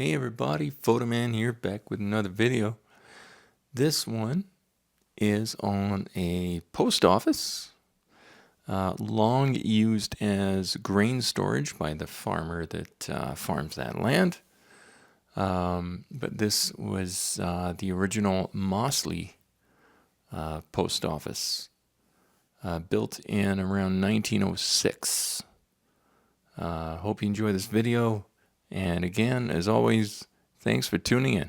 Hey everybody, Photoman here, back with another video. This one is on a post office, long used as grain storage by the farmer that farms that land. But this was the original Mossleigh Post Office, built in around 1906. Hope you enjoy this video. And again, as always, thanks for tuning in.